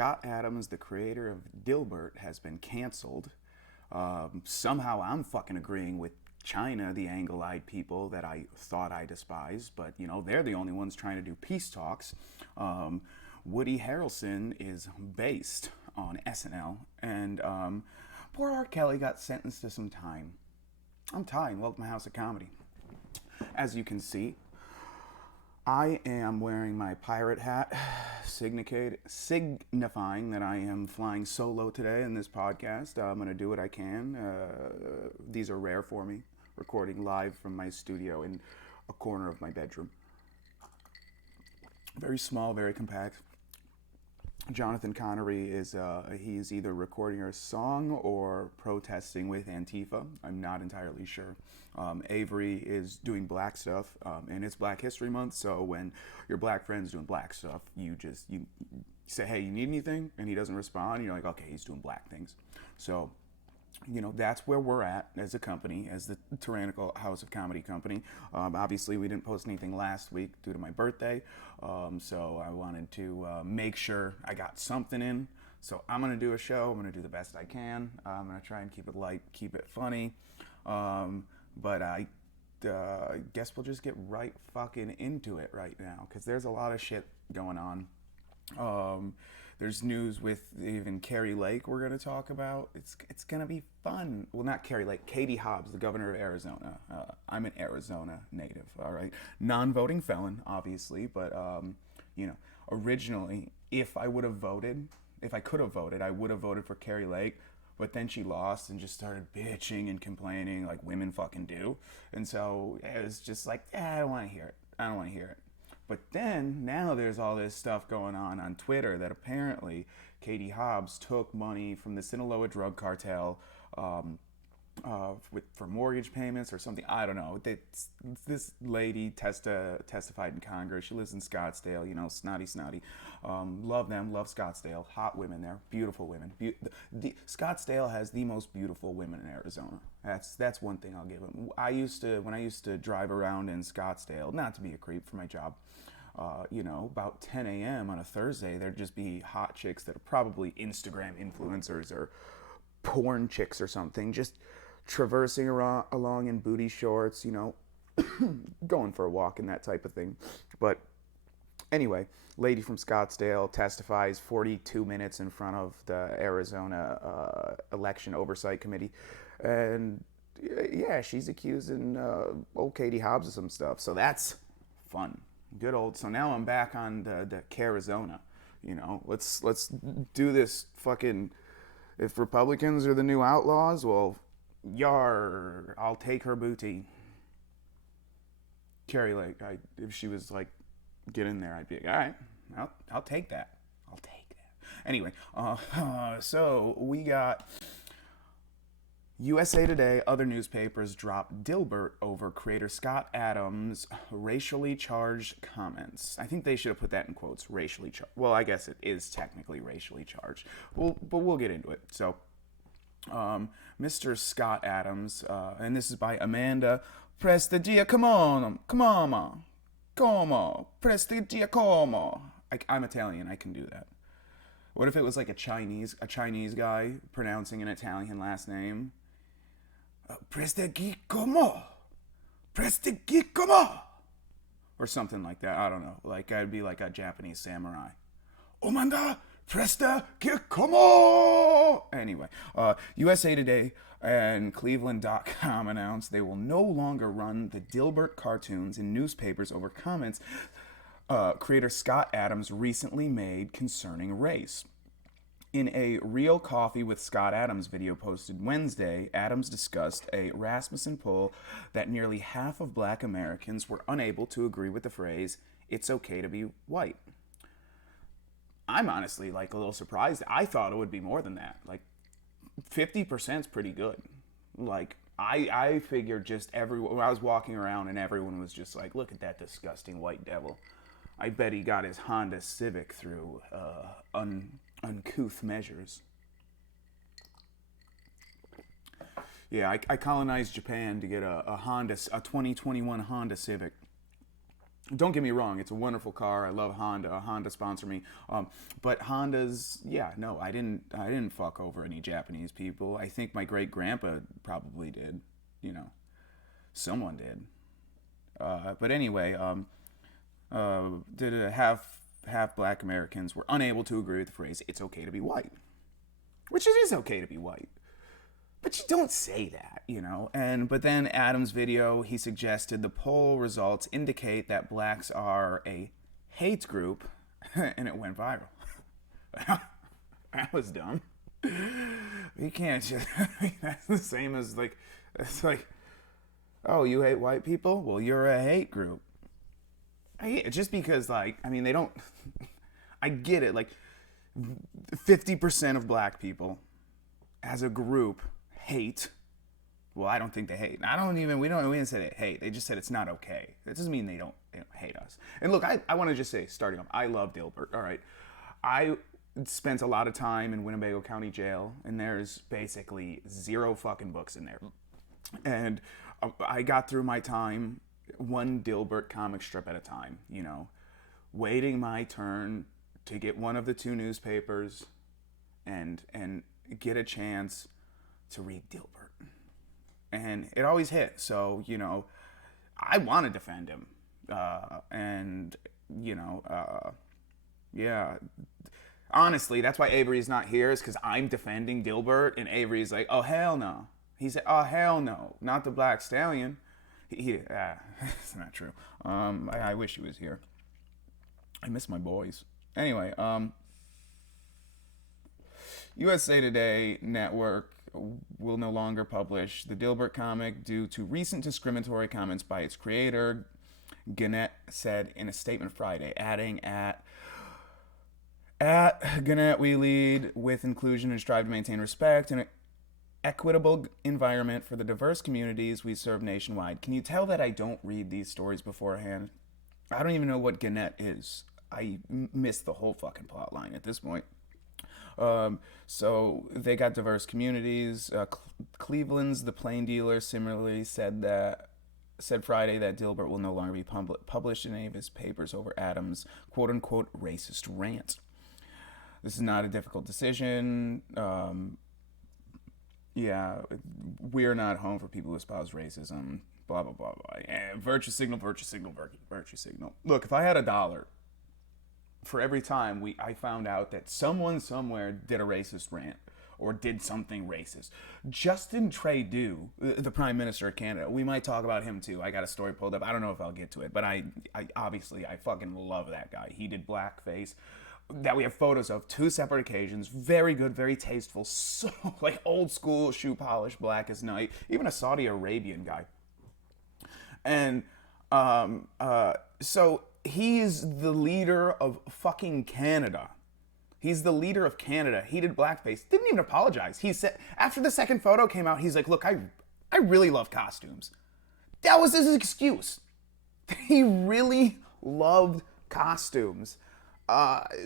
Scott Adams, the creator of Dilbert, has been canceled. Somehow I'm fucking agreeing with China, the angle-eyed people that I thought I despised, but they're the only ones trying to do peace talks. Woody Harrelson is based on SNL, and poor R. Kelly got sentenced to some time. I'm Ty, and welcome to House of Comedy. As you can see, I am wearing my pirate hat, signifying that I am flying solo today in this podcast. I'm going to do what I can. These are rare for me, recording live from my studio in a corner of my bedroom. Very small, very compact. Jonathan Connery is he's either recording a song or protesting with Antifa. I'm not entirely sure. Avery is doing black stuff, and it's Black History Month, so when your black friend's doing black stuff, you say, hey, you need anything? And he doesn't respond, you're like, okay, he's doing black things. So, that's where we're at as a company, as the tyrannical House of Comedy company. Obviously, we didn't post anything last week due to my birthday, so I wanted to make sure I got something in. So I'm going to do a show. I'm going to do the best I can. I'm going to try and keep it light, keep it funny. But I guess we'll just get right fucking into it right now, because there's a lot of shit going on. There's news with even Kari Lake we're going to talk about. It's going to be fun. Well, not Kari Lake, Katie Hobbs, the governor of Arizona. I'm an Arizona native, all right? Non-voting felon, obviously, but, originally, if I could have voted, I would have voted for Kari Lake, but then she lost and just started bitching and complaining like women fucking do. And so it was just like, I don't want to hear it. But then, now there's all this stuff going on Twitter that apparently Katie Hobbs took money from the Sinaloa drug cartel for mortgage payments or something. I don't know. This lady testified in Congress. She lives in Scottsdale, snotty. Love them, love Scottsdale. Hot women there, beautiful women. Scottsdale has the most beautiful women in Arizona. That's one thing I'll give them. When I used to drive around in Scottsdale, not to be a creep for my job, about 10 a.m. on a Thursday, there'd just be hot chicks that are probably Instagram influencers or porn chicks or something, just traversing along in booty shorts, going for a walk and that type of thing. But anyway, lady from Scottsdale testifies 42 minutes in front of the Arizona Election Oversight Committee. And yeah, she's accusing old Katie Hobbs of some stuff. So that's fun. Good old. So now I'm back on the Carizona. Let's do this fucking. If Republicans are the new outlaws, well, I'll take her booty. Kari Lake, if she was like, get in there, I'd be like, all right, I'll take that. Anyway, so we got USA Today, other newspapers dropped Dilbert over creator Scott Adams' racially charged comments. I think they should have put that in quotes, racially charged. Well, I guess it is technically racially charged. But we'll get into it. So, Mr. Scott Adams, and this is by Amanda Prestigiacomo, Prestigiacomo. I'm Italian, I can do that. What if it was like a Chinese guy pronouncing an Italian last name? Prestigiacomo, or something like that. I don't know. Like I'd be like a Japanese samurai. Omanda Prestigiacomo. Anyway, USA Today and Cleveland.com announced they will no longer run the Dilbert cartoons in newspapers over comments creator Scott Adams recently made concerning race. In a Real Coffee with Scott Adams video posted Wednesday, Adams discussed a Rasmussen poll that nearly half of black Americans were unable to agree with the phrase, "It's okay to be white." I'm honestly like a little surprised. I thought it would be more than that. Like 50% is pretty good. Like I figured just when I was walking around and everyone was just like, look at that disgusting white devil. I bet he got his Honda Civic through uncouth measures. Yeah, I colonized Japan to get a 2021 Honda Civic. Don't get me wrong, it's a wonderful car. I love Honda. Honda sponsor me. But Honda's, yeah, no, I didn't fuck over any Japanese people. I think my great grandpa probably did. You know, someone did. But anyway, did a half black Americans were unable to agree with the phrase "it's okay to be white," which it is okay to be white. But you don't say that, you know. But then Adam's video, he suggested the poll results indicate that blacks are a hate group, and it went viral. That was dumb. You can't just. That's the same as like, it's like, oh, you hate white people? Well, you're a hate group. I hate it just because, like, I mean, they don't. I get it. Like, 50% of black people, as a group, hate. Well, I don't think they hate. We didn't say they hate. They just said it's not okay. That doesn't mean they don't hate us. And look, I want to just say, starting off, I love Dilbert. All right, I spent a lot of time in Winnebago County Jail, and there's basically 0 fucking books in there. And I got through my time one Dilbert comic strip at a time. You know, waiting my turn to get one of the 2 newspapers, and get a chance to read Dilbert. And it always hit. So, you know, I want to defend him. And, you know, yeah. Honestly, that's why Avery's not here, is because I'm defending Dilbert, and Avery's like, oh, hell no. He said, oh, hell no. Not the Black Stallion. It's not true. I wish he was here. I miss my boys. Anyway, USA Today Network will no longer publish the Dilbert comic due to recent discriminatory comments by its creator, Gannett said in a statement Friday, adding at Gannett, we lead with inclusion and strive to maintain respect and an equitable environment for the diverse communities we serve nationwide. Can you tell that I don't read these stories beforehand? I don't even know what Gannett is. I missed the whole fucking plot line at this point. So they got diverse communities. Cleveland's The Plain Dealer similarly said Friday that Dilbert will no longer be published in any of his papers over Adams' quote-unquote racist rant. This is not a difficult decision. Yeah, we're not home for people who espouse racism. Blah, blah, blah, blah. And virtue signal, virtue signal, virtue signal. Look, if I had $1 for every time I found out that someone somewhere did a racist rant or did something racist, Justin Trudeau, the Prime Minister of Canada, we might talk about him too. I got a story pulled up. I don't know if I'll get to it, but I obviously fucking love that guy. He did blackface that we have photos of 2 separate occasions. Very good, very tasteful, so like old school shoe polish, black as night. Even a Saudi Arabian guy. And so he's the leader of fucking Canada. He's the leader of Canada. He did blackface. Didn't even apologize. He said, after the second photo came out, he's like, look, I really love costumes. That was his excuse. He really loved costumes.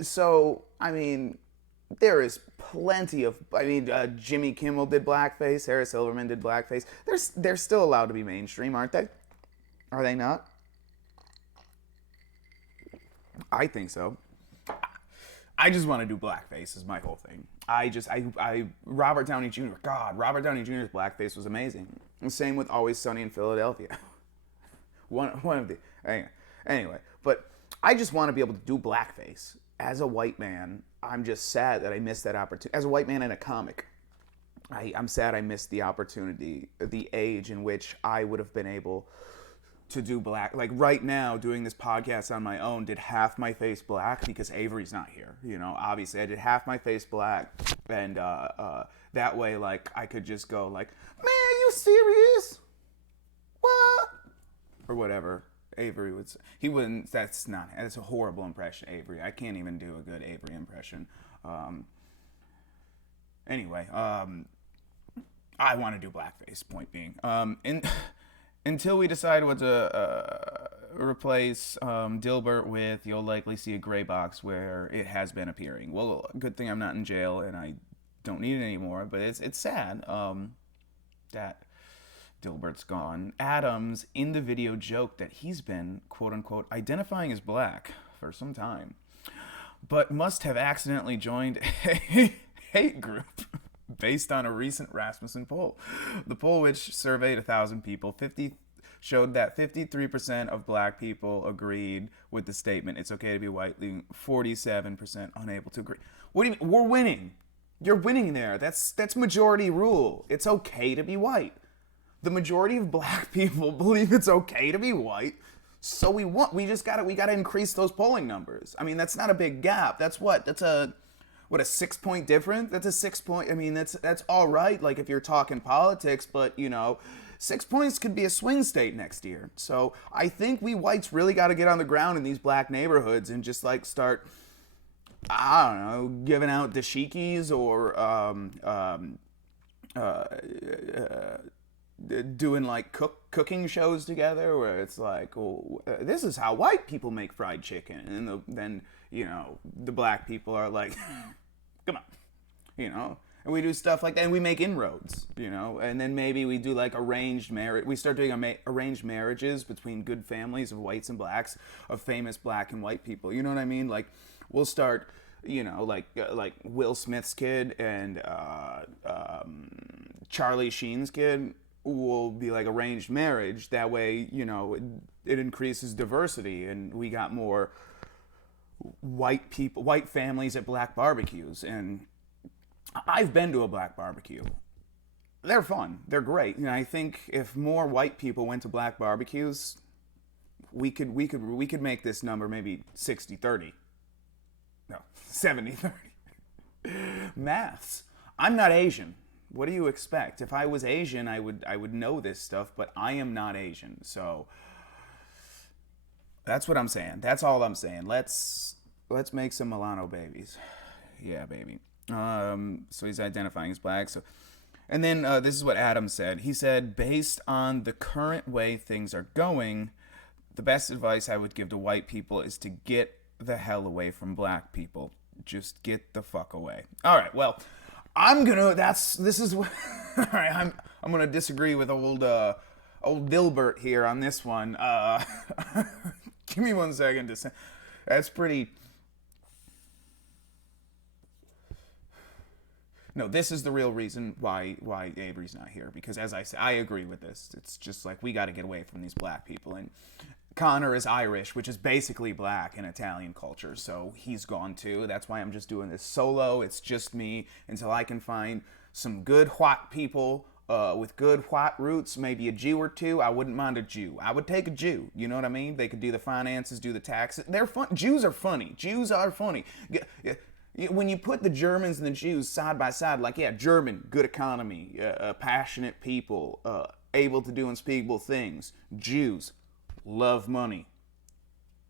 So, I mean, there is plenty of, Jimmy Kimmel did blackface. Sarah Silverman did blackface. They're still allowed to be mainstream, aren't they? Are they not? I think so. I just want to do blackface is my whole thing. Robert Downey Jr. God, Robert Downey Jr.'s blackface was amazing. And same with Always Sunny in Philadelphia. one of the, anyway, but I just want to be able to do blackface. As a white man, I'm just sad that I missed that opportunity. As a white man in a comic, I'm sad I missed the opportunity, the age in which I would have been able to do black. Like right now, doing this podcast on my own, did half my face black because Avery's not here. You know, obviously I did half my face black, and that way, like, I could just go like, man, are you serious? What? Or whatever Avery would say. He wouldn't. That's a horrible impression, Avery. I can't even do a good Avery impression. Anyway, I want to do blackface, point being. Until we decide what to replace Dilbert with, you'll likely see a gray box where it has been appearing. Well, good thing I'm not in jail and I don't need it anymore, but it's sad that Dilbert's gone. Adams in the video joked that he's been, quote unquote, identifying as black for some time, but must have accidentally joined a hate group based on a recent Rasmussen poll. The poll, which surveyed 1,000 people, showed that 53% of black people agreed with the statement, "It's okay to be white," leaving 47% unable to agree. What do you mean? We're winning. You're winning there. That's majority rule. It's okay to be white. The majority of black people believe it's okay to be white. So we gotta increase those polling numbers. I mean, that's not a big gap. That's a 6-point difference? That's a 6-point. I mean, that's all right. Like if you're talking politics, but 6 points could be a swing state next year. So I think we whites really got to get on the ground in these black neighborhoods and just like start, I don't know, giving out dashikis or doing like cooking shows together where it's like, well, this is how white people make fried chicken, and then the black people are like, come on, and we do stuff like that, and we make inroads, and then maybe we do like arranged marriage. We start doing arranged marriages between good families of whites and blacks, of famous black and white people. You know what I mean? Like we'll start, like Will Smith's kid and Charlie Sheen's kid will be like arranged marriage. That way, it increases diversity, and we got more white families at black barbecues. And I've been to a black barbecue. They're fun. They're great. I think if more white people went to black barbecues, we could make this number maybe 60-30. No, 70-30. Maths. I'm not Asian. What do you expect? If I was Asian, I would know this stuff, but I am not Asian. So that's what I'm saying. That's all I'm saying. Let's make some Milano babies. Yeah, baby. So he's identifying as black. So, and then this is what Adam said. He said, based on the current way things are going, the best advice I would give to white people is to get the hell away from black people. Just get the fuck away. All right. Well, I'm gonna disagree with old Dilbert here on this one. Give me 1 second to say that's pretty. No, this is the real reason why Avery's not here, because as I say, I agree with this. It's just like we got to get away from these black people, and Connor is Irish, which is basically black in Italian culture, so he's gone too. That's why I'm just doing this solo. It's just me until I can find some good white people with good white roots, maybe a Jew or two. I wouldn't mind a Jew. I would take a Jew. You know what I mean? They could do the finances, do the taxes. They're fun. Jews are funny. Jews are funny. When you put the Germans and the Jews side by side, like, yeah, German, good economy, passionate people, able to do unspeakable things. Jews, love money,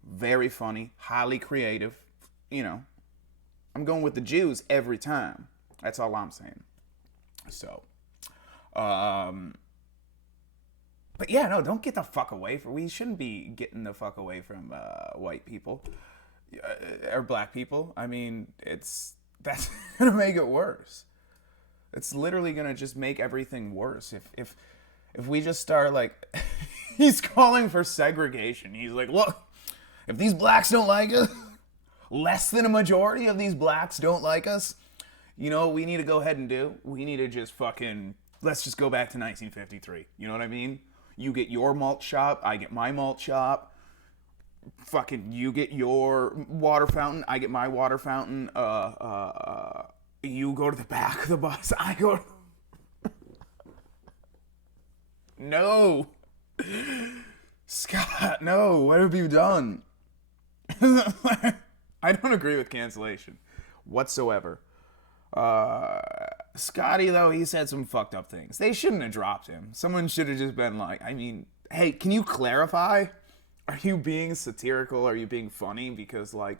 very funny, highly creative. I'm going with the Jews every time. That's all I'm saying. So, but yeah, no, don't get the fuck away from. We shouldn't be getting the fuck away from white people or black people. I mean, that's gonna make it worse. It's literally gonna just make everything worse. If we just start like. He's calling for segregation. He's like, look, if these blacks don't like us, less than a majority of these blacks don't like us, what we need to go ahead and do? We need to just let's just go back to 1953. You know what I mean? You get your malt shop, I get my malt shop. You get your water fountain, I get my water fountain. You go to the back of the bus, I go to... No! Scott, no, what have you done? I don't agree with cancellation whatsoever. Scotty, though, he said some fucked up things. They shouldn't have dropped him. Someone should have just been like, hey, can you clarify? Are you being satirical? Are you being funny? Because, like,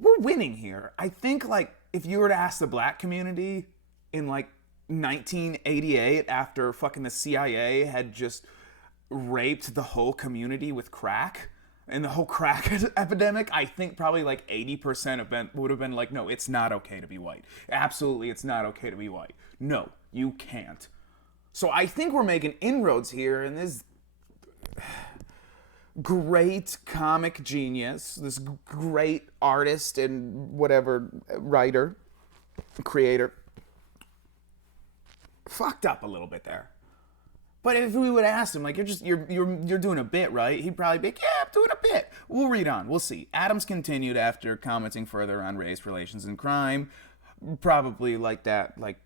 we're winning here. I think, like, if you were to ask the black community in, like, 1988 after fucking the CIA had just raped the whole community with crack and the whole crack epidemic, I think probably like 80% would have been like, no, it's not okay to be white. Absolutely, it's not okay to be white. No, you can't. So I think we're making inroads here in this great comic genius, this great artist and whatever, writer, creator, fucked up a little bit there. But if we would ask him, like, you're doing a bit, right? He'd probably be like, yeah, I'm doing a bit. We'll read on. We'll see. Adams continued after commenting further on race relations and crime. Probably like that, like,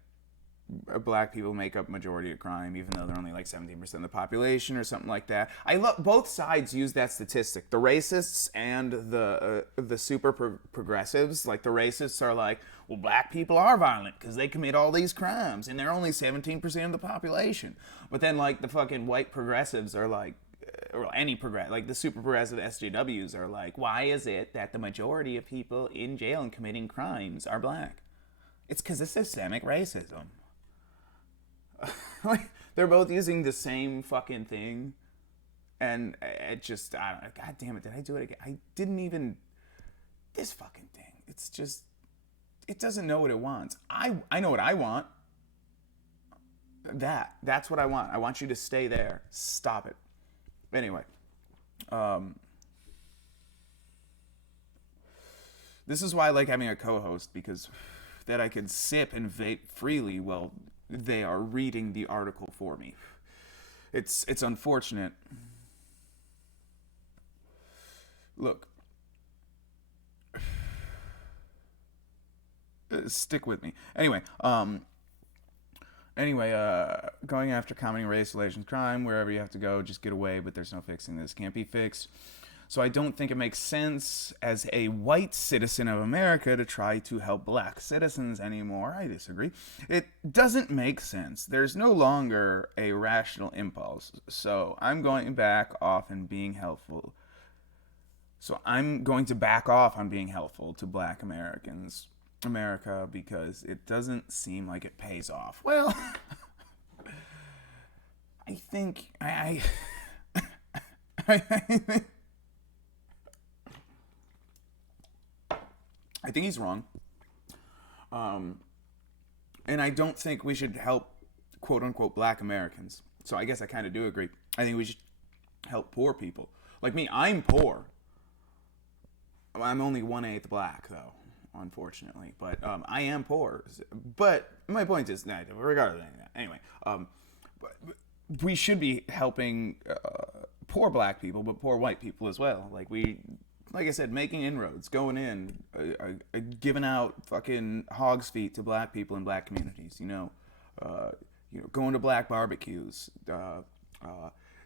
black people make up majority of crime, even though they're only like 17% of the population or something like that. I love both sides use that statistic. The racists and the super progressives. Like the racists are like, well, black people are violent because they commit all these crimes, and they're only 17% of the population. But then like the fucking white progressives are like, or any like the super progressive SJWs are like, why is it that the majority of people in jail and committing crimes are black? It's because of systemic racism. Like, they're both using the same fucking thing, and it just, I don't know, god damn it, did I do it again? I didn't even, this fucking thing, it's just, it doesn't know what it wants. I know what I want. That's what I want. I want you to stay there. Stop it. Anyway, this is why I like having a co-host, because that I could sip and vape freely while they are reading the article for me. It's unfortunate. Look. Stick with me. Anyway, going after combating race relations crime, wherever you have to go, just get away, but there's no fixing this. Can't be fixed. So I don't think it makes sense as a white citizen of America to try to help black citizens anymore. I disagree. It doesn't make sense. There's no longer a rational impulse. So I'm going back off and being helpful. So I'm going to back off on being helpful to black America, because it doesn't seem like it pays off. Well, I think I think he's wrong. And I don't think we should help quote unquote black Americans. So I guess I kind of do agree. I think we should help poor people. Like me, I'm poor. I'm only 1/8 black though, unfortunately. But I am poor. But my point is, regardless of that. Anyway, we should be helping poor black people, but poor white people as well. Like I said, making inroads, going in, giving out fucking hog's feet to black people in black communities. Going to black barbecues,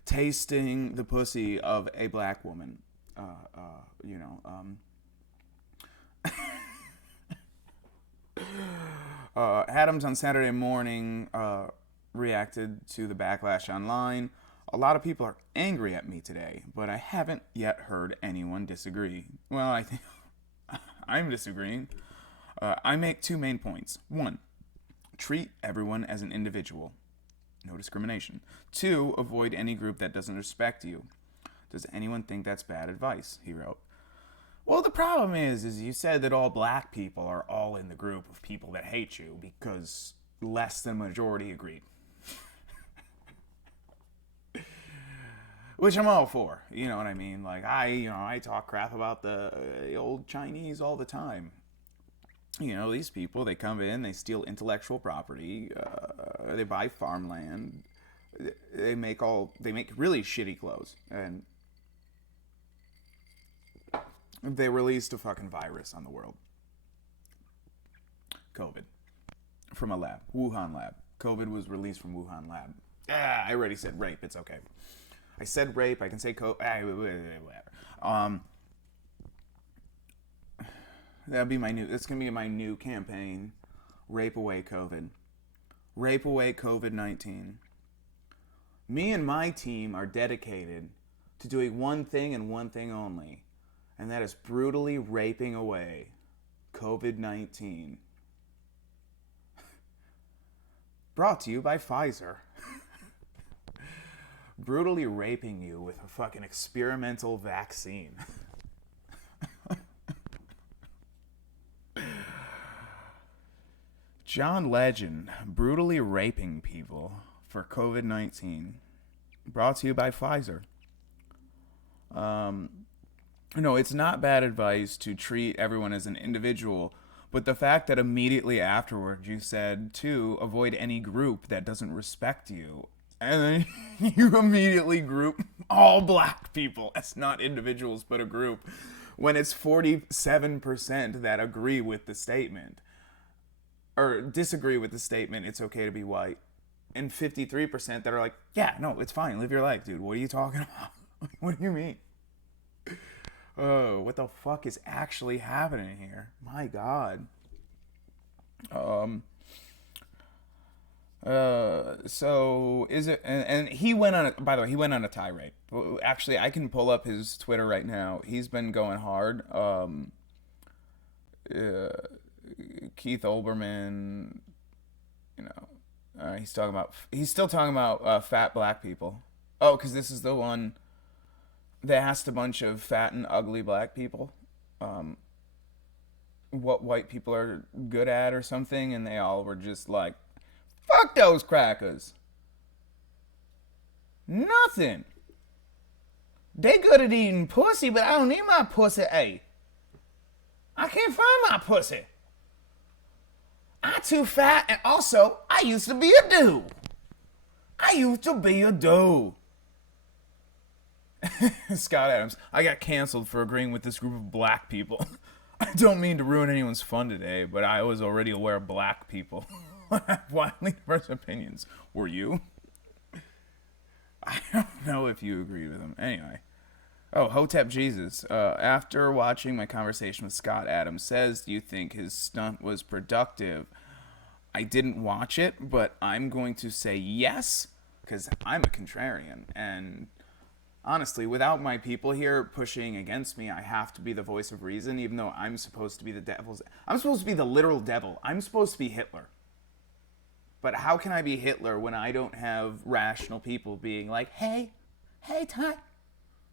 tasting the pussy of a black woman. Adams on Saturday morning reacted to the backlash online. A lot of people are angry at me today, but I haven't yet heard anyone disagree. Well, I think I'm disagreeing. I make two main points. 1, treat everyone as an individual. No discrimination. 2, avoid any group that doesn't respect you. Does anyone think that's bad advice? He wrote. Well, the problem is you said that all black people are all in the group of people that hate you because less than a majority agreed. Which I'm all for, you know what I mean? Like, I talk crap about the old Chinese all the time. These people, they come in, they steal intellectual property, they buy farmland, they make really shitty clothes, and they released a fucking virus on the world. COVID. From a lab. Wuhan lab. COVID was released from Wuhan lab. I already said rape, it's okay. I said rape. I can say whatever. That'll be my new. It's gonna be my new campaign. Rape away COVID. Rape away COVID-19. Me and my team are dedicated to doing one thing and one thing only, and that is brutally raping away COVID-19. Brought to you by Pfizer. Brutally raping you with a fucking experimental vaccine. John Legend brutally raping people for COVID-19. Brought to you by Pfizer. No, it's not bad advice to treat everyone as an individual, but the fact that immediately afterward you said to avoid any group that doesn't respect you, and then you immediately group all black people as not individuals but a group, when it's 47% that agree with the statement, or disagree with the statement, it's okay to be white, and 53% that are like, yeah, no, it's fine, live your life, dude, what are you talking about? What do you mean? Oh, what the fuck is actually happening here? My God. So is it, and he went on, by the way, he went on a tirade. Actually, I can pull up his Twitter right now. He's been going hard. Keith Olbermann, you know, he's still talking about fat black people. Oh, because this is the one they asked a bunch of fat and ugly black people what white people are good at or something, and they all were just like, fuck those crackers. Nothing. They good at eating pussy, but I don't need my pussy, I can't find my pussy. I'm too fat, and also, I used to be a dude. Scott Adams, I got canceled for agreeing with this group of black people. I don't mean to ruin anyone's fun today, but I was already aware of black people have wildly diverse opinions. Were you? I don't know if you agreed with him. Anyway. Oh, Hotep Jesus. After watching my conversation with Scott Adams says, do you think his stunt was productive? I didn't watch it, but I'm going to say yes, because I'm a contrarian, and honestly, without my people here pushing against me, I have to be the voice of reason, even though I'm supposed to be I'm supposed to be the literal devil. I'm supposed to be Hitler. But how can I be Hitler when I don't have rational people being like, hey, Ty,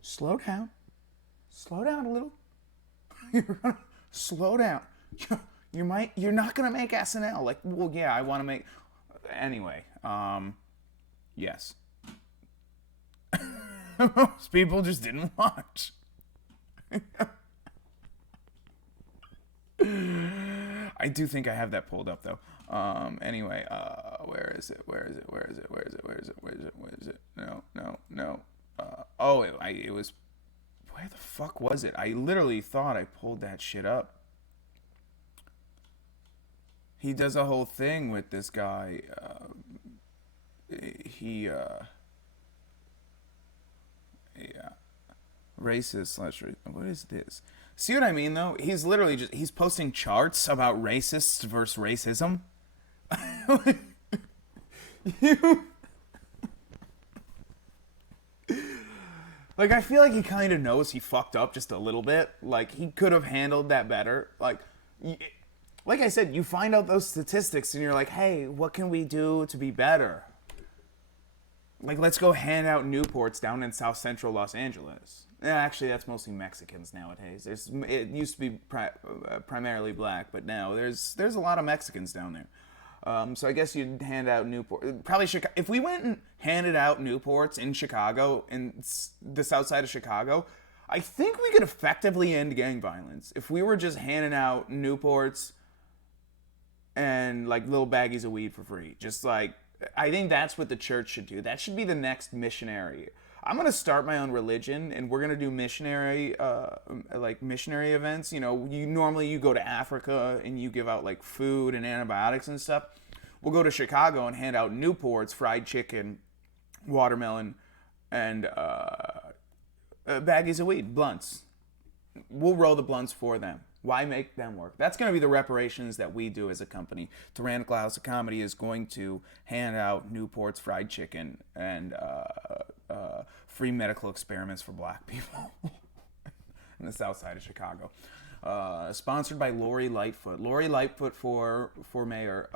slow down a little. You're gonna slow down. You're not gonna make SNL. Like, well, yeah, I want to make. Anyway, yes. Most people just didn't watch. I do think I have that pulled up though. Anyway, where is it? No. It was. Where the fuck was it? I literally thought I pulled that shit up. He does a whole thing with this guy. Racist / what is this? See what I mean though? He's literally he's posting charts about racists versus racism. Like, I feel like he kind of knows he fucked up just a little bit. Like, he could have handled that better. Like I said, you find out those statistics and you're like, hey, what can we do to be better? Like, let's go hand out Newports down in South Central Los Angeles. Actually, that's mostly Mexicans nowadays. It used to be primarily black, but now there's a lot of Mexicans down there. So I guess you'd hand out Newport. Probably Chicago. If we went and handed out Newports in Chicago, in the south side of Chicago, I think we could effectively end gang violence. If we were just handing out Newports and, like, little baggies of weed for free. Just, like, I think that's what the church should do. That should be the next missionary. I'm going to start my own religion, and we're going to do missionary events. You know, you go to Africa, and you give out, like, food and antibiotics and stuff. We'll go to Chicago and hand out Newports, fried chicken, watermelon, and baggies of weed, blunts. We'll roll the blunts for them. Why make them work? That's going to be the reparations that we do as a company. Tyrannical House of Comedy is going to hand out Newports, fried chicken, and free medical experiments for black people in the south side of Chicago. Sponsored by Lori Lightfoot. Lori Lightfoot for mayor.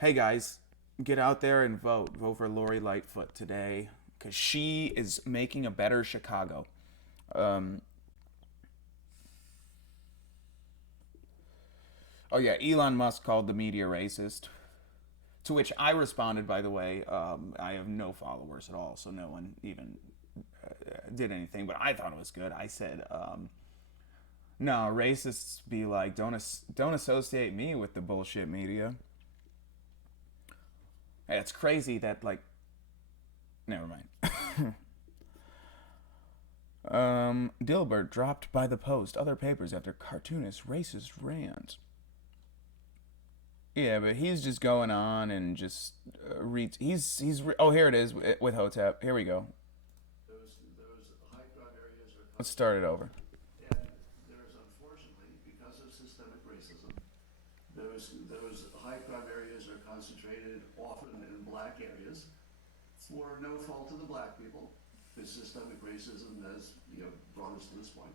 Hey guys, get out there and vote. Vote for Lori Lightfoot today, because she is making a better Chicago. Oh yeah, Elon Musk called the media racist. To which I responded, by the way, I have no followers at all, so no one even did anything, but I thought it was good. I said, no, racists be like, don't associate me with the bullshit media. Hey, it's crazy that, like, never mind. Dilbert dropped by the Post other papers after cartoonist racist rant. Yeah, but he's just going on and just oh, here it is with Hotep. Here we go. Those high crime areas are. Let's start it over. And there's, unfortunately, because of systemic racism, those high crime areas are concentrated often in black areas for no fault of the black people. The systemic racism has, brought us to this point.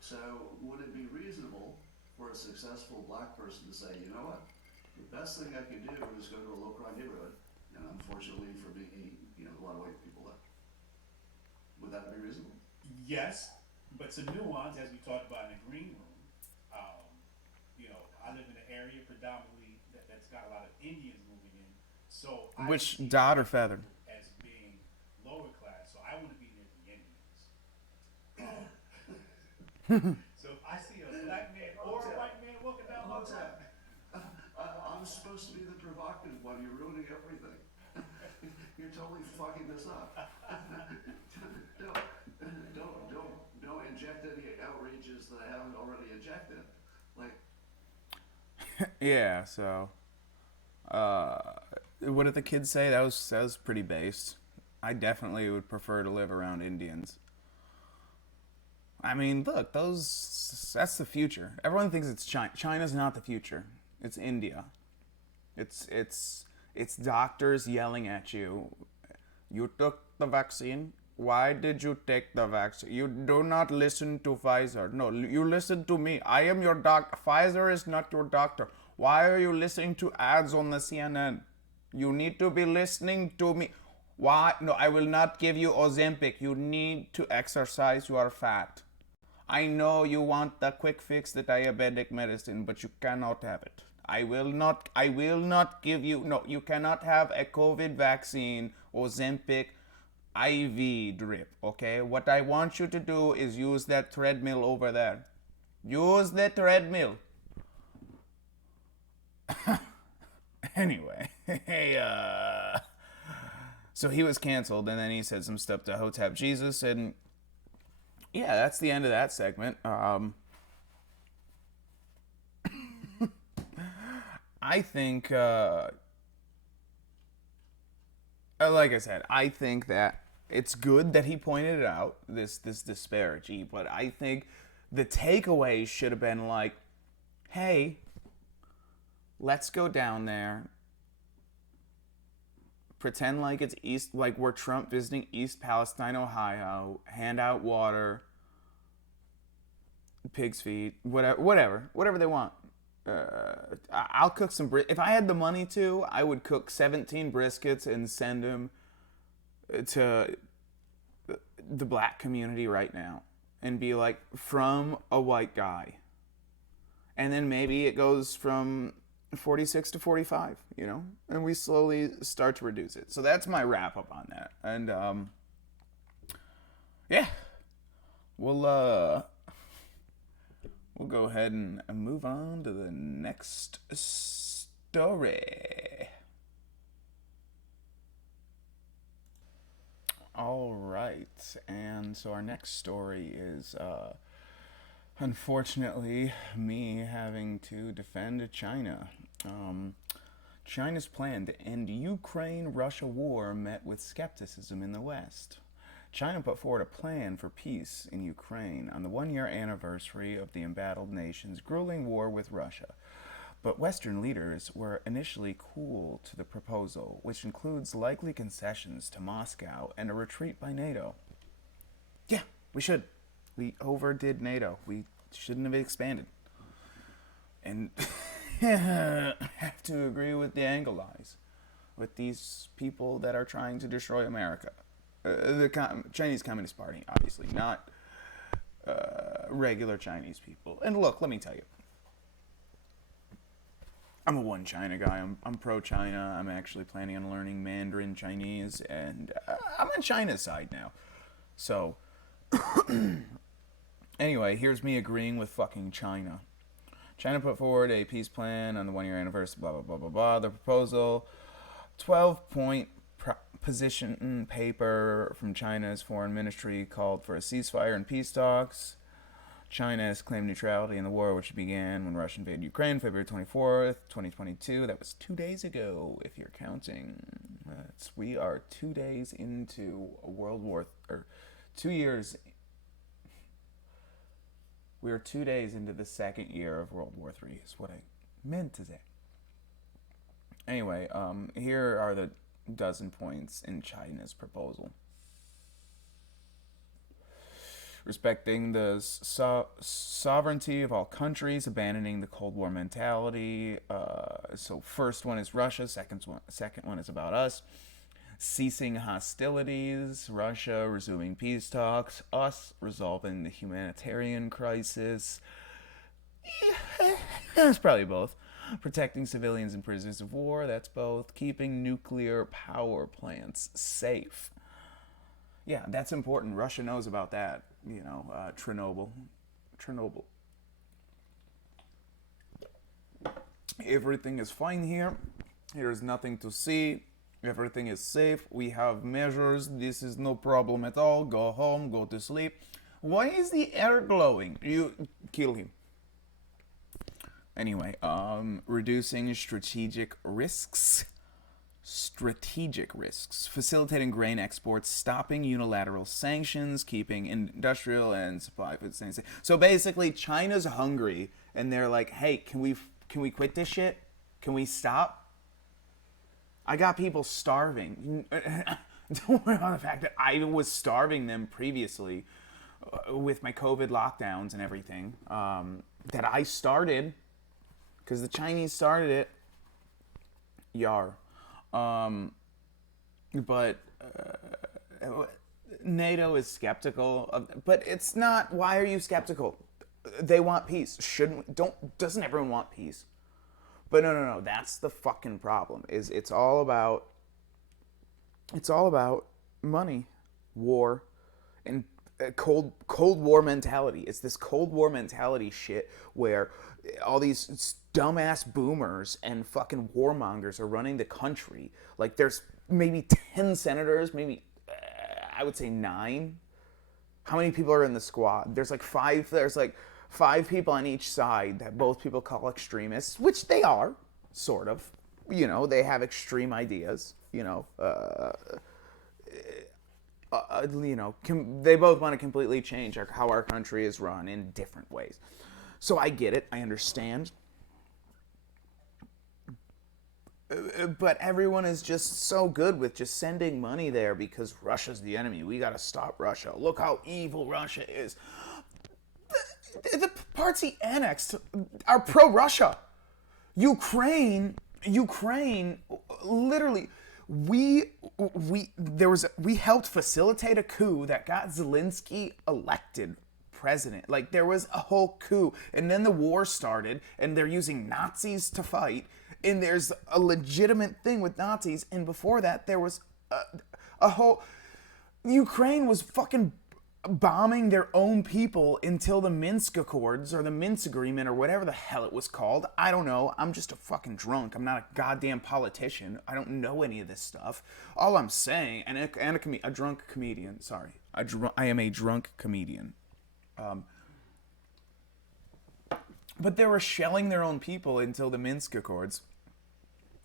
So would it be reasonable for a successful black person to say, you know what? The best thing I could do is go to a low-crime neighborhood, and unfortunately for me, a lot of white people there. Would that be reasonable? Yes, but some nuance, as we talked about in the green room. I live in an area predominantly that's got a lot of Indians moving in. So which dot or feather? As being lower class, so I want to be near the Indians. So if I see a black man or a white man walking down the road. I'm supposed to be the provocative one. You're ruining everything. You're totally fucking this up. don't inject any outrages that I haven't already injected. Like. Yeah. So, what did the kids say? That was pretty based. I definitely would prefer to live around Indians. I mean, look, that's the future. Everyone thinks it's China. China's not the future. It's India. It's doctors yelling at you. You took the vaccine. Why did you take the vaccine? You do not listen to Pfizer. No, you listen to me. I am your doctor. Pfizer is not your doctor. Why are you listening to ads on the CNN? You need to be listening to me. Why? No, I will not give you Ozempic. You need to exercise. You are fat. I know you want the quick fix, the diabetic medicine, but you cannot have it. I will not give you, no, you cannot have a COVID vaccine, Ozempic, IV drip, okay? What I want you to do is use that treadmill over there. Use the treadmill. Anyway, so he was canceled, and then he said some stuff to Hotep Jesus, and yeah, that's the end of that segment. I think, like I said, I think that it's good that he pointed it out, this disparity, but I think the takeaway should have been like, hey, let's go down there, pretend like it's like we're Trump visiting East Palestine, Ohio, hand out water, pig's feet, whatever they want. I'll cook some if I had the money to, I would cook 17 briskets and send them to the black community right now and be like, from a white guy. And then maybe it goes from 46 to 45, and we slowly start to reduce it. So that's my wrap up on that. And yeah, we'll go ahead and move on to the next story. All right, and so our next story is, unfortunately, me having to defend China. China's plan to end Ukraine-Russia war met with skepticism in the West. China put forward a plan for peace in Ukraine on the one-year anniversary of the embattled nation's grueling war with Russia. But Western leaders were initially cool to the proposal, which includes likely concessions to Moscow and a retreat by NATO. Yeah, we should. We overdid NATO. We shouldn't have expanded. And I have to agree with the Angle Eyes, with these people that are trying to destroy America. The Chinese Communist Party, obviously, not regular Chinese people. And look, let me tell you. I'm a one China guy. I'm pro China. I'm actually planning on learning Mandarin Chinese, and I'm on China's side now. So, anyway, here's me agreeing with fucking China. China put forward a peace plan on the 1 year anniversary, blah, blah, blah, blah, blah. The proposal, 12-point position paper from China's foreign ministry called for a ceasefire and peace talks. China has claimed neutrality in the war, which began when Russia invaded Ukraine February 24th, 2022. That was 2 days ago, if you're counting. We are 2 days into a World War, or 2 years. We are 2 days into the second year of World War III, is what I meant to say. Anyway, here are the dozen points in China's proposal. Respecting the sovereignty of all countries, abandoning the Cold War mentality. So first one is Russia, second one is about us. Ceasing hostilities, Russia resuming peace talks, us resolving the humanitarian crisis. That's probably both. Protecting civilians and prisoners of war, that's both. Keeping nuclear power plants safe. Yeah, that's important. Russia knows about that. You know, Chernobyl. Everything is fine here. There's nothing to see. Everything is safe. We have measures. This is no problem at all. Go home, go to sleep. Why is the air glowing? You kill him. Anyway, reducing strategic risks, facilitating grain exports, stopping unilateral sanctions, keeping industrial and supply food safe. So basically, China's hungry, and they're like, "Hey, can we quit this shit? Can we stop? I got people starving." Don't worry about the fact that I was starving them previously with my COVID lockdowns and everything that I started. Because the Chinese started it. Yar. But NATO is skeptical. But it's not, why are you skeptical? They want peace. Doesn't everyone want peace? But no. That's the fucking problem. It's all about money, war, and Cold War mentality. It's this Cold War mentality shit where all these dumbass boomers and fucking warmongers are running the country. Like, there's maybe 10 senators, maybe I would say 9. How many people are in the squad? There's like 5. There's like 5 people on each side that both people call extremists, which they are, sort of. You know, they have extreme ideas. You know, they both want to completely change how our country is run in different ways. So I get it. I understand. But everyone is just so good with just sending money there because Russia's the enemy. We got to stop Russia. Look how evil Russia is. The parts he annexed are pro-Russia. Ukraine, literally, we helped facilitate a coup that got Zelensky elected president. Like, there was a whole coup, and then the war started, and they're using Nazis to fight, and there's a legitimate thing with Nazis, and before that there was a whole... Ukraine was fucking bombing their own people until the Minsk Accords, or the Minsk Agreement, or whatever the hell it was called. I don't know. I'm just a fucking drunk. I'm not a goddamn politician. I don't know any of this stuff. All I'm saying, and a drunk comedian, sorry. I am a drunk comedian. But they were shelling their own people until the Minsk Accords,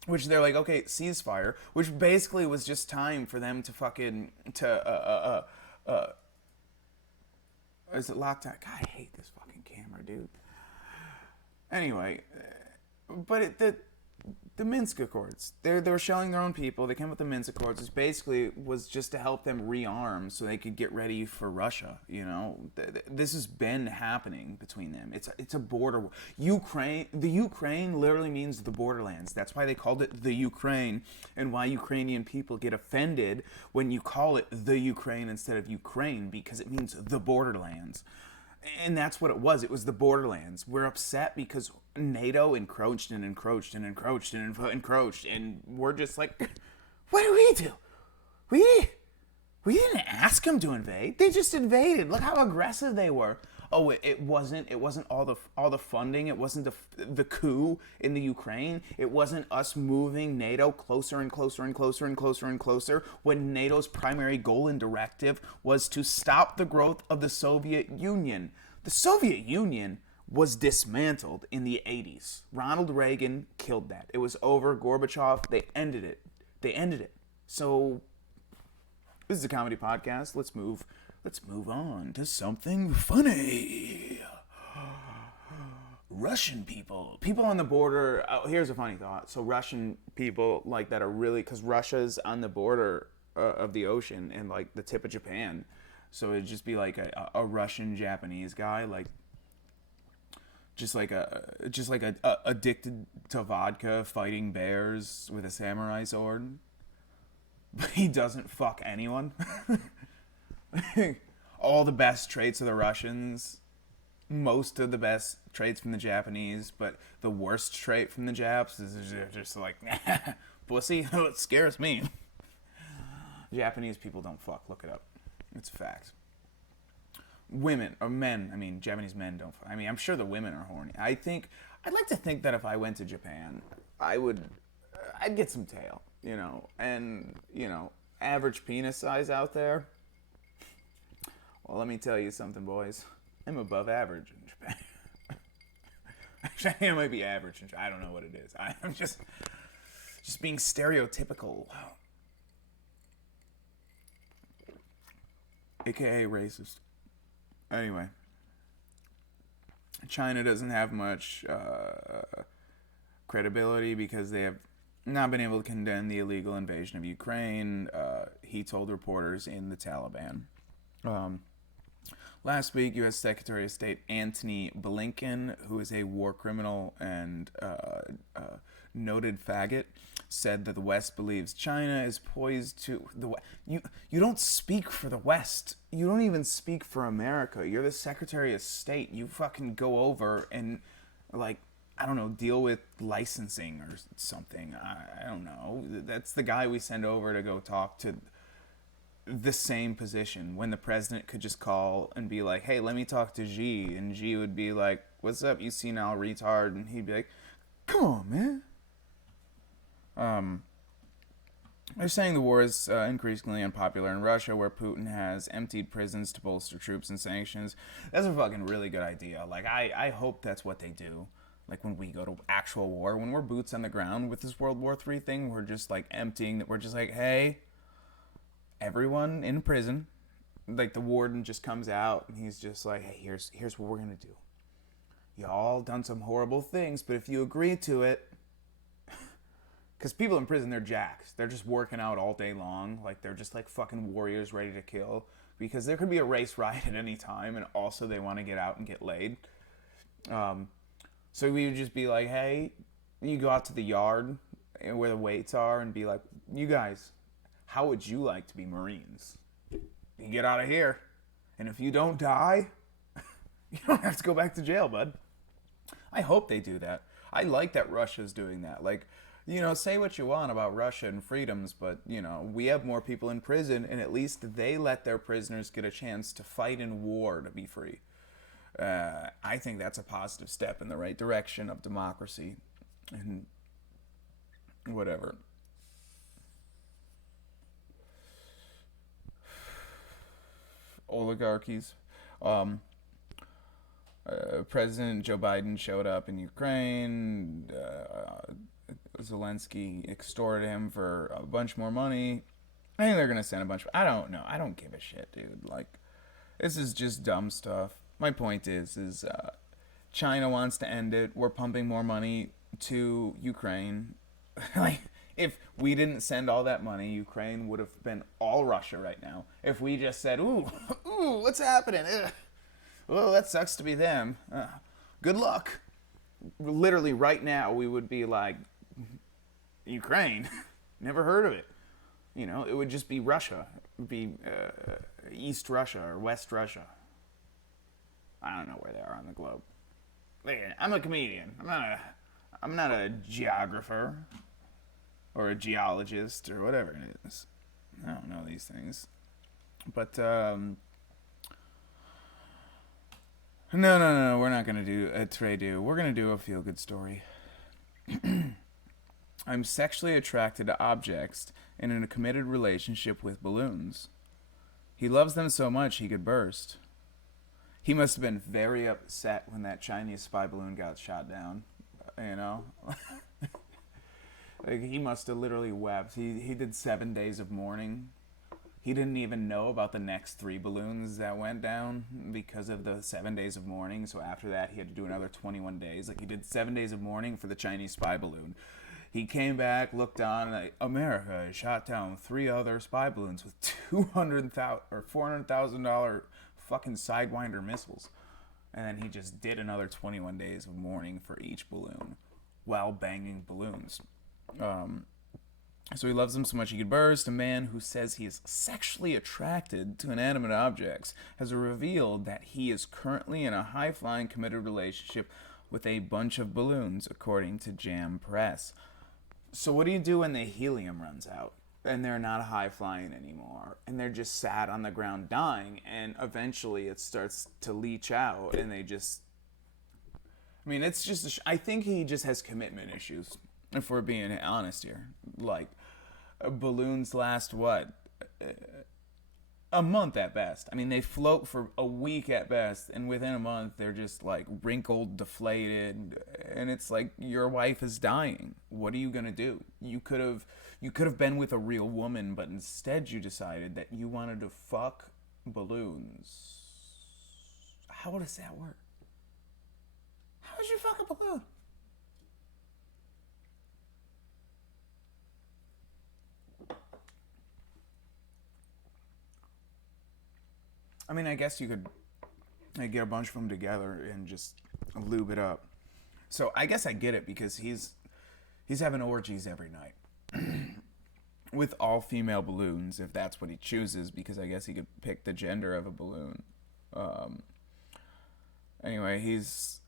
which they're like, okay, ceasefire, which basically was just time for them to fucking, is it locked out? God, I hate this fucking camera, dude. Anyway, but the Minsk Accords, they were shelling their own people. They came with the Minsk Accords, which basically was just to help them rearm so they could get ready for Russia. You know, this has been happening between them. It's a border war. The Ukraine literally means the borderlands. That's why they called it the Ukraine, and why Ukrainian people get offended when you call it the Ukraine instead of Ukraine, because it means the borderlands. And that's what it was. It was the borderlands. We're upset because NATO encroached and encroached and encroached and encroached, and we're just like, what do we do? We didn't ask them to invade. They just invaded. Look how aggressive they were. Oh, it wasn't all the funding. It wasn't the coup in the Ukraine. It wasn't us moving NATO closer and closer and closer and closer and closer when NATO's primary goal and directive was to stop the growth of the Soviet Union. The Soviet Union was dismantled in the 80s. Ronald Reagan killed that. It was over. Gorbachev, they ended it. So this is a comedy podcast. Let's move on to something funny. Russian people on the border. Oh, here's a funny thought. So Russian people like that are really, because Russia's on the border of the ocean and like the tip of Japan. So it'd just be like a Russian Japanese guy, like just like a addicted to vodka, fighting bears with a samurai sword. But he doesn't fuck anyone. All the best traits of the Russians, most of the best traits from the Japanese, but the worst trait from the Japs is just like, pussy. It scares me. Japanese people don't fuck. Look it up. It's a fact. Women, or men, I mean, Japanese men don't fuck. I mean, I'm sure the women are horny. I'd like to think that if I went to Japan, I'd get some tail, and, average penis size out there. Well, let me tell you something, boys. I'm above average in Japan. Actually, I might be average. I don't know what it is. I'm just being stereotypical. AKA racist. Anyway. China doesn't have much credibility because they have not been able to condemn the illegal invasion of Ukraine, he told reporters in the Taliban. Last week, U.S. Secretary of State Antony Blinken, who is a war criminal and noted faggot, said that the West believes China is poised to... You don't speak for the West. You don't even speak for America. You're the Secretary of State. You fucking go over and, I don't know, deal with licensing or something. I don't know. That's the guy we send over to go talk to the same position when the president could just call and be like, hey, let me talk to Xi. And Xi would be like, what's up, you senile retard? And he'd be like, come on, man. They're saying the war is increasingly unpopular in Russia, where Putin has emptied prisons to bolster troops and sanctions. That's a fucking really good idea. I hope that's what they do. When we go to actual war, when we're boots on the ground with this World War III thing, we're just, emptying, we're just hey, everyone in prison, the warden just comes out, and he's just like, hey, here's what we're gonna do. Y'all done some horrible things, but if you agree to it, because people in prison, they're jacked. They're just working out all day long. They're just fucking warriors ready to kill, because there could be a race riot at any time, and also they want to get out and get laid. So we would just be like, hey, you go out to the yard where the weights are and be like, you guys, how would you like to be Marines? You get out of here. And if you don't die, you don't have to go back to jail, bud. I hope they do that. I like that Russia's doing that. Say what you want about Russia and freedoms, but, we have more people in prison, and at least they let their prisoners get a chance to fight in war to be free. I think that's a positive step in the right direction of democracy and whatever. Oligarchies. President Joe Biden showed up in Ukraine. Zelensky extorted him for a bunch more money. I think they're going to send a bunch. I don't know. I don't give a shit, dude. This is just dumb stuff. My point is China wants to end it. We're pumping more money to Ukraine. If we didn't send all that money, Ukraine would have been all Russia right now. If we just said, ooh, what's happening? Ugh. Well, that sucks to be them. Good luck. Literally right now, we would be like, Ukraine? Never heard of it. It would just be Russia. It would be East Russia or West Russia. I don't know where they are on the globe. I'm a comedian. I'm not a geographer or a geologist or whatever it is. I don't know these things. But no, we're not gonna do a tray-do. We're gonna do a feel-good story. I'm sexually attracted to objects and in a committed relationship with balloons. He loves them so much he could burst. He must have been very upset when that Chinese spy balloon got shot down. You know? Like, he must have literally wept. He did 7 days of mourning. He didn't even know about the next 3 balloons that went down because of the 7 days of mourning. So after that, he had to do another 21 days. Like, he did 7 days of mourning for the Chinese spy balloon. He came back, looked on, and like, America shot down 3 other spy balloons with $200,000 or $400,000 fucking Sidewinder missiles. And then he just did another 21 days of mourning for each balloon while banging balloons. So he loves them so much he could burst. A man who says he is sexually attracted to inanimate objects has revealed that he is currently in a high-flying committed relationship with a bunch of balloons, according to Jam Press. So what do you do when the helium runs out and they're not high-flying anymore and they're just sat on the ground dying, and eventually it starts to leach out and they just... I mean, it's just... I think he just has commitment issues, if we're being honest here. Like, balloons last, what? A month at best. I mean, they float for a week at best, and within a month, they're just, like, wrinkled, deflated, and it's like, your wife is dying. What are you gonna do? You could have been with a real woman, but instead you decided that you wanted to fuck balloons. How does that work? How would you fuck a balloon? I mean, I guess you could get a bunch of them together and just lube it up. So I guess I get it, because he's having orgies every night with all female balloons, if that's what he chooses, because I guess he could pick the gender of a balloon. Anyway, he's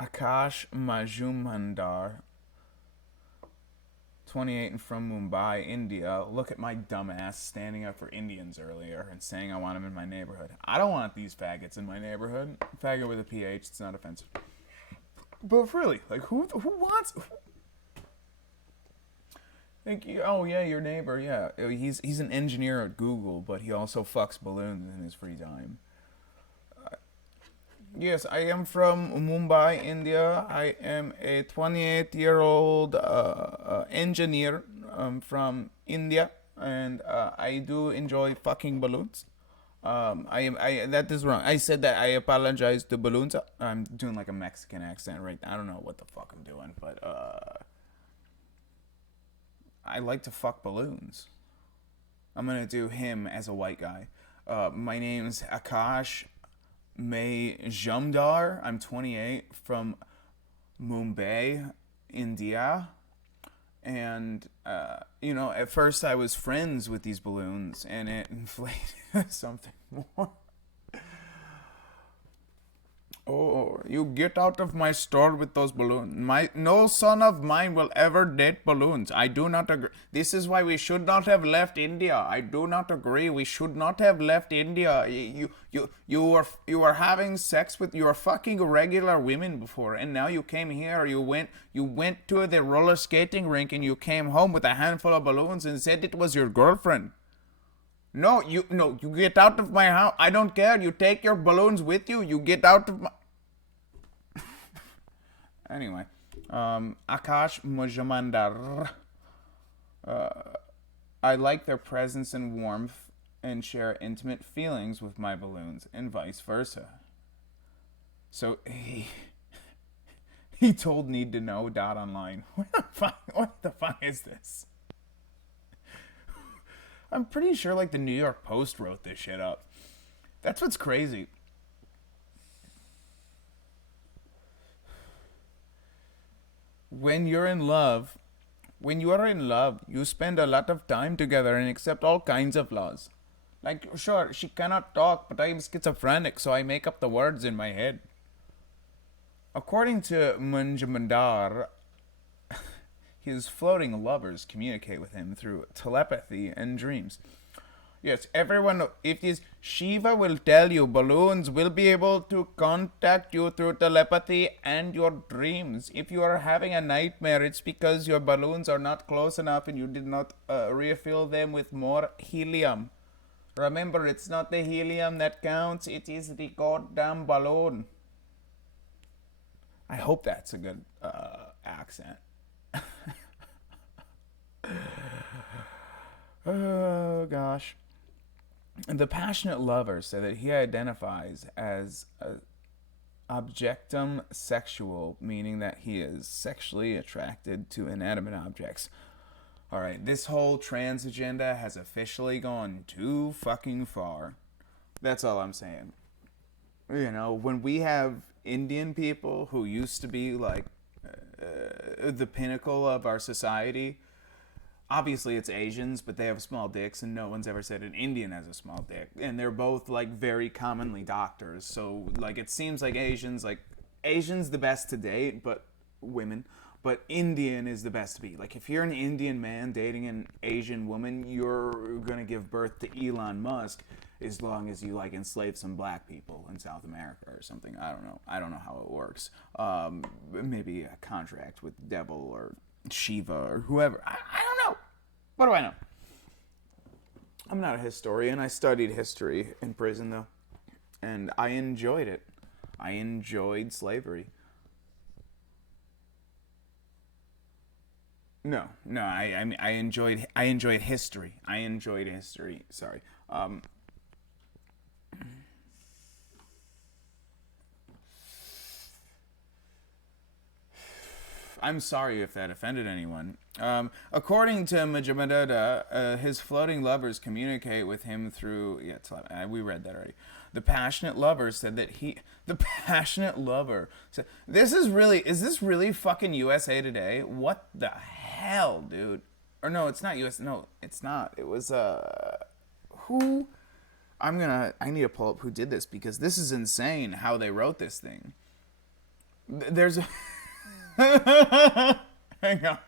Akash Majumdar, 28 and from Mumbai, India. Look at my dumbass standing up for Indians earlier and saying I want them in my neighborhood. I don't want these faggots in my neighborhood. Faggot with a PH, it's not offensive. But really, like, who wants... Like, oh yeah, your neighbor, yeah. He's an engineer at Google, but he also fucks balloons in his free time. Yes, I am from Mumbai, India. I am a 28-year-old engineer from India, and I do enjoy fucking balloons. That is wrong. I said that. I apologize to balloons. I'm doing like a Mexican accent right now. I don't know what the fuck I'm doing, but I like to fuck balloons. I'm gonna do him as a white guy. My name's Akash Majumdar. I'm 28 from Mumbai, India. And, at first I was friends with these balloons, and it inflated something more. Oh, you get out of my store with those balloons. No son of mine will ever date balloons. I do not agree. This is why we should not have left India. I do not agree. We should not have left India. You were having sex with, you were fucking regular women before, and now you came here. You went to the roller skating rink, and you came home with a handful of balloons and said it was your girlfriend. No, you get out of my house. I don't care. You take your balloons with you. You get out of my... Anyway, Akash Mujamandar. I like their presence and warmth and share intimate feelings with my balloons, and vice versa. So he told Need to Know .online. What the fuck is this? I'm pretty sure, like, the New York Post wrote this shit up. That's what's crazy. When you are in love, you spend a lot of time together and accept all kinds of laws. Like, sure, she cannot talk, but I am schizophrenic, so I make up the words in my head. According to Munjamandar, his floating lovers communicate with him through telepathy and dreams. Yes, everyone, if this Shiva will tell you, balloons will be able to contact you through telepathy and your dreams. If you are having a nightmare, it's because your balloons are not close enough and you did not refill them with more helium. Remember, it's not the helium that counts, it is the goddamn balloon. I hope that's a good accent. Oh, gosh. The passionate lover said that he identifies as objectum sexual, meaning that he is sexually attracted to inanimate objects. Alright, this whole trans agenda has officially gone too fucking far. That's all I'm saying. You know, when we have Indian people who used to be like the pinnacle of our society, obviously it's Asians, but they have small dicks, and no one's ever said an Indian has a small dick. And they're both like very commonly doctors. So like it seems like Asians the best to date, but women. But Indian is the best to be. Like, if you're an Indian man dating an Asian woman, you're going to give birth to Elon Musk as long as you, like, enslave some black people in South America or something. I don't know. I don't know how it works. Maybe a contract with Devil or Shiva or whoever. I don't know. What do I know? I'm not a historian. I studied history in prison, though. And I enjoyed it. I enjoyed slavery. No, I enjoyed history. I enjoyed history. Sorry. I'm sorry if that offended anyone. According to Majamedada, his floating lovers communicate with him through... Yeah, we read that already. The passionate lover said that The passionate lover said... Is this really fucking USA Today? What the hell, dude? Or no, it's not US... No, it's not. It was, who... I need to pull up who did this, because this is insane how they wrote this thing. There's a... Hang on.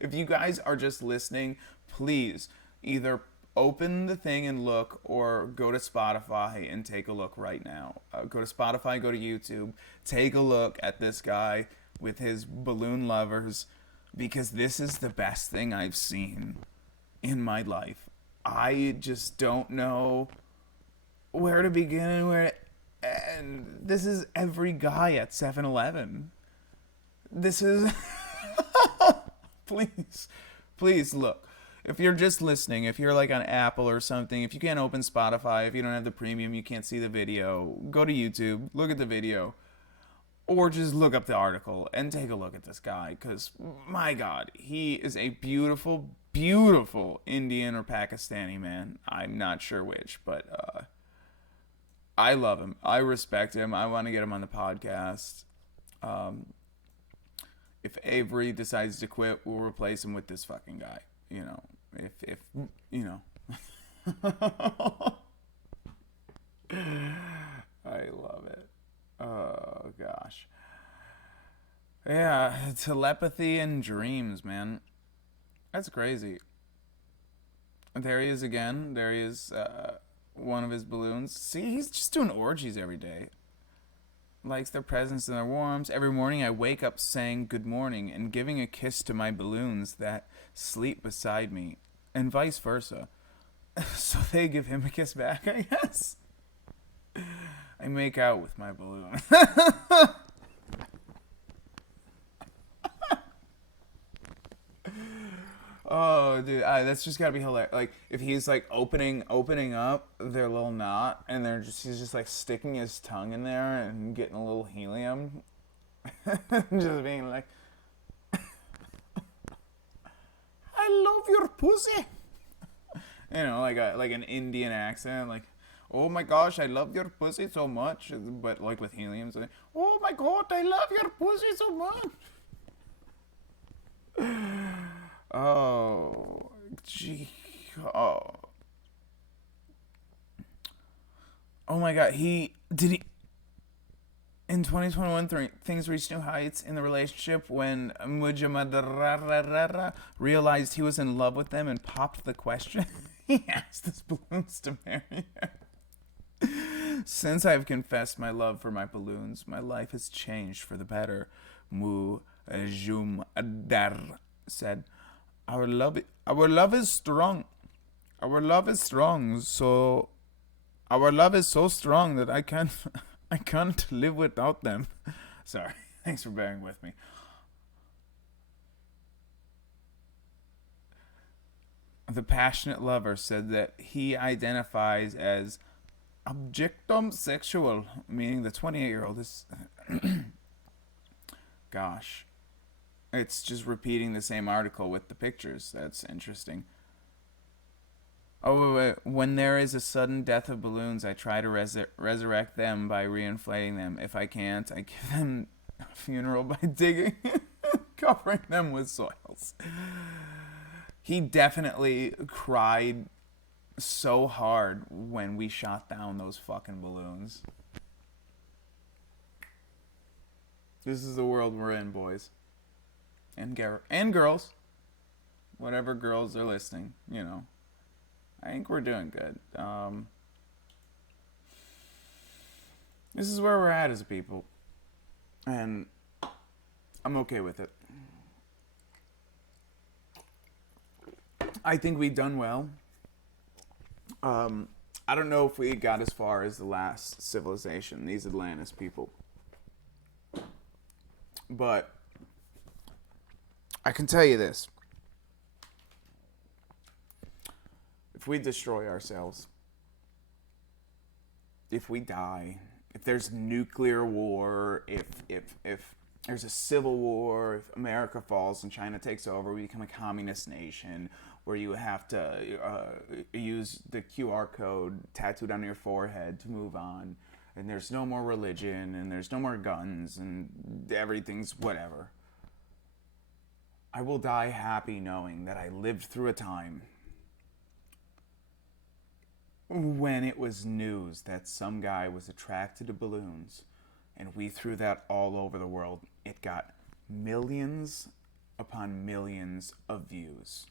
If you guys are just listening, please either open the thing and look, or go to Spotify and take a look right now. Go to Spotify, go to YouTube, take a look at this guy with his balloon lovers, because this is the best thing I've seen in my life. I just don't know where to begin and this is every guy at 7-Eleven. This is... Please look. If you're just listening, if you're like on Apple or something, if you can't open Spotify, if you don't have the premium, you can't see the video, go to YouTube, look at the video, or just look up the article and take a look at this guy, because, my God, he is a beautiful, beautiful Indian or Pakistani man. I'm not sure which, but I love him. I respect him. I want to get him on the podcast. If Avery decides to quit, we'll replace him with this fucking guy. You know, if you know. I love it. Oh, gosh. Yeah, telepathy and dreams, man. That's crazy. There he is again. There he is, one of his balloons. See, he's just doing orgies every day. Likes their presence and their warmth. Every morning I wake up saying good morning and giving a kiss to my balloons that sleep beside me, and vice versa. So they give him a kiss back, I guess. I make out with my balloon. Oh, dude, that's just gotta be hilarious. Like, if he's like opening up their little knot, and he's just like sticking his tongue in there and getting a little helium, just being like, "I love your pussy," you know, like an Indian accent, like, "Oh my gosh, I love your pussy so much," but like with helium, so like, "Oh my God, I love your pussy so much." Oh, gee, oh. Oh my God, he in 2021 things reached new heights in the relationship when Mujamad realized he was in love with them and popped the question. He asked his balloons to marry him. Since I've confessed my love for my balloons, my life has changed for the better. Mujumdar said, our love is strong. Our love is strong, so our love is so strong that I can't I can't live without them. Sorry. Thanks for bearing with me. The passionate lover said that he identifies as objectum sexual, meaning the 28-year-old is gosh. It's just repeating the same article with the pictures. That's interesting. Oh, wait. When there is a sudden death of balloons, I try to resurrect them by reinflating them. If I can't, I give them a funeral by digging, covering them with soils. He definitely cried so hard when we shot down those fucking balloons. This is the world we're in, boys. And girls. Whatever girls are listening, you know. I think we're doing good. This is where we're at as a people. And I'm okay with it. I think we've done well. I don't know if we got as far as the last civilization, these Atlantis people. But I can tell you this. If we destroy ourselves, if we die, if there's nuclear war, if there's a civil war, if America falls and China takes over, we become a communist nation where you have to use the QR code tattooed on your forehead to move on, and there's no more religion, and there's no more guns, and everything's whatever. I will die happy knowing that I lived through a time when it was news that some guy was attracted to balloons, and we threw that all over the world. It got millions upon millions of views.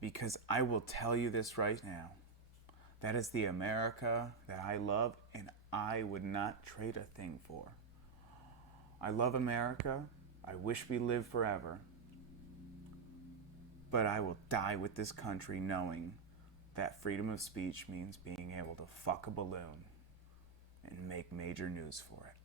Because I will tell you this right now, that is the America that I love, and I would not trade a thing for. I love America. I wish we lived forever. But I will die with this country knowing that freedom of speech means being able to fuck a balloon and make major news for it.